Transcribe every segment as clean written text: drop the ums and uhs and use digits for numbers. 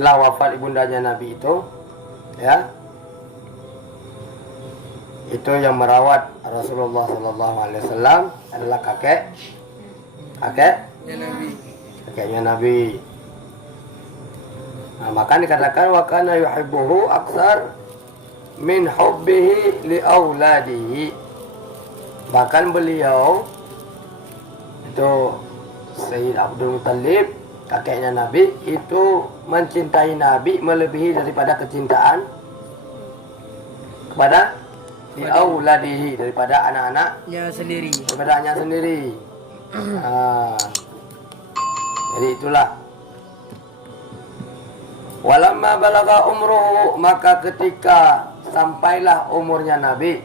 setelah wafat ibundanya Nabi itu, ya, itu yang merawat Rasulullah SAW adalah kakeknya Nabi. Nah, maka dikatakan wa kana yuhibbuhu aksar min hubbihi li auladihi. Bahkan beliau itu Sayyid Abdul Muttalib, kakeknya Nabi, itu mencintai Nabi melebihi daripada kecintaan kepada li auladihi, daripada anak-anaknya sendiri, daripada anaknya sendiri. Jadi itulah. Walamma balagha umruhu, maka ketika sampailah umurnya Nabi,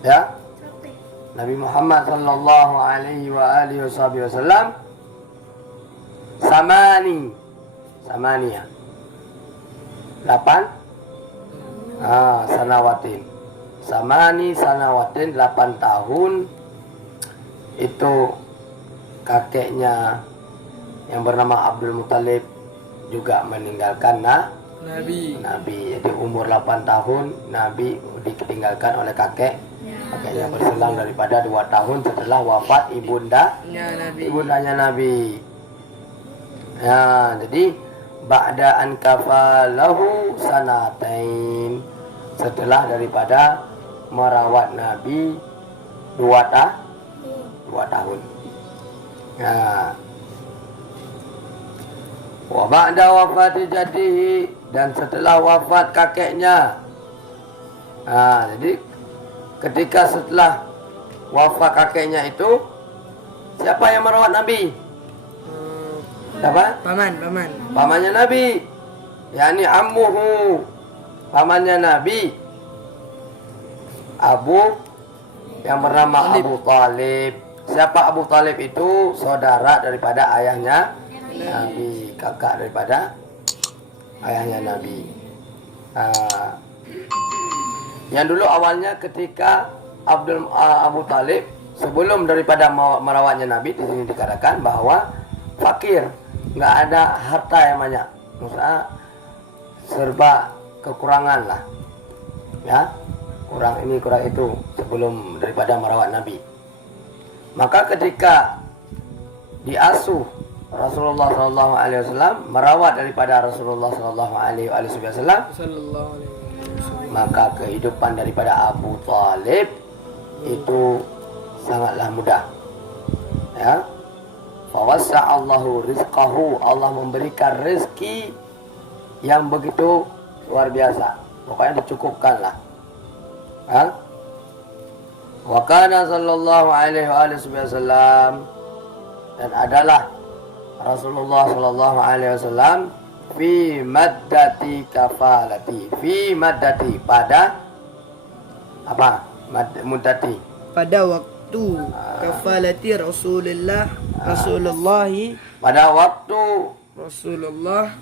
ya, Nabi Muhammad sallallahu alaihi wa alihi wasallam samania 8 sanawatin 8 tahun. Itu kakeknya yang bernama Abdul Muttalib juga meninggalkan Nabi. Jadi umur 8 tahun Nabi ditinggalkan oleh kakeknya berselang daripada 2 tahun setelah wafat ibundanya Nabi. Ya, jadi ba'da an kafalahu sanatain, setelah daripada merawat Nabi 2 tahun. Ya. Wa ba'da wafati jaddihi, dan setelah wafat kakeknya. Jadi ketika setelah wafat kakeknya itu, siapa yang merawat Nabi? Siapa? Pamannya Nabi. Yani ammuhu, pamannya Nabi. Yang bernama Abu Talib. Siapa Abu Talib itu? Saudara daripada ayahnya Nabi, kakak daripada ayahnya Nabi. Yang dulu awalnya ketika Abu Talib sebelum daripada merawatnya Nabi, di sini dikatakan bahwa fakir, nggak ada harta yang banyak, maksudnya serba kekurangan lah, ya, kurang ini kurang itu sebelum daripada merawat Nabi. Maka ketika diasuh Rasulullah SAW, merawat daripada Rasulullah SAW, maka kehidupan daripada Abu Talib itu sangatlah mudah. Ya, fawassa'allahu rizqahu, Allah memberikan rezeki yang begitu luar biasa, pokoknya dicukupkanlah. Wa kana sallallahu alaihi wasallam, dan adalah Rasulullah sallallahu alaihi wasallam fi maddati kafalati, pada apa? Muddati, pada waktu kafalati Rasulullah pada waktu Rasulullah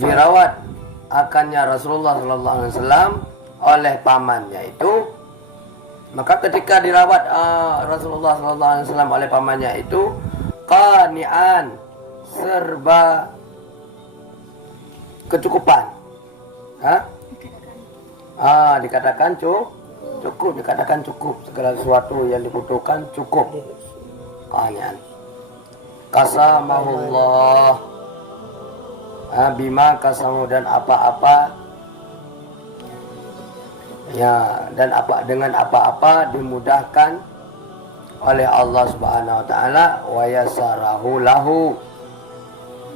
dirawat akannya Rasulullah sallallahu alaihi wasallam oleh pamannya itu. Maka ketika dirawat Rasulullah sallallahu alaihi wasallam oleh pamannya itu, qani'an, serba kecukupan. Dikatakan cukup, dikatakan cukup, segala sesuatu yang dibutuhkan cukup. Qani'an. Qasamahullah bima kasamu, dan apa-apa, ya, dan dengan apa-apa dimudahkan oleh Allah Subhanahu wa taala, wa yasarahu lahu,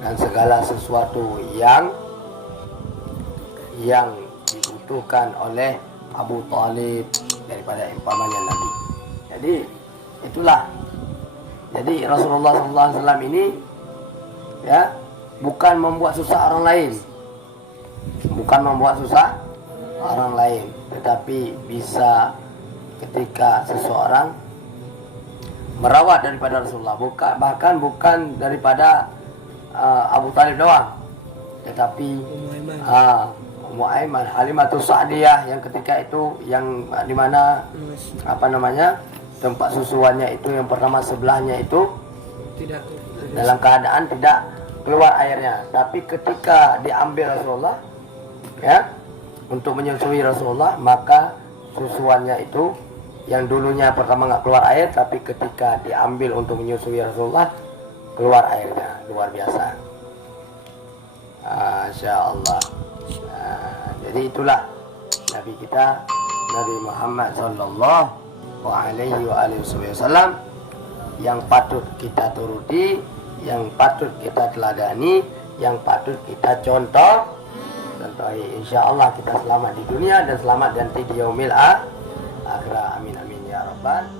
dan segala sesuatu yang dibutuhkan oleh Abu Talib daripada pamannya Nabi. Jadi itulah. Jadi Rasulullah SAW ini, ya, bukan membuat susah orang lain, tetapi bisa ketika seseorang merawat daripada Rasulullah, bahkan bukan daripada Abu Talib doang, tetapi Ummu Aiman, Halimatus Sa'diyah, yang ketika itu yang di mana tempat susuannya itu yang pertama sebelahnya itu Tidak. dalam keadaan tidak keluar airnya. Tapi ketika diambil Rasulullah, ya, untuk menyusui Rasulullah, maka susuannya itu yang dulunya pertama nggak keluar air, tapi ketika diambil untuk menyusui Rasulullah, keluar airnya. Luar biasa. Masya Allah. Jadi itulah Nabi kita, Nabi Muhammad Sallallahu Alaihi Wasallam, yang patut kita turuti, yang patut kita teladani, yang patut kita contohi. Insya Allah kita selamat di dunia dan selamat nanti di yaumil akhir. Amin amin ya rabbal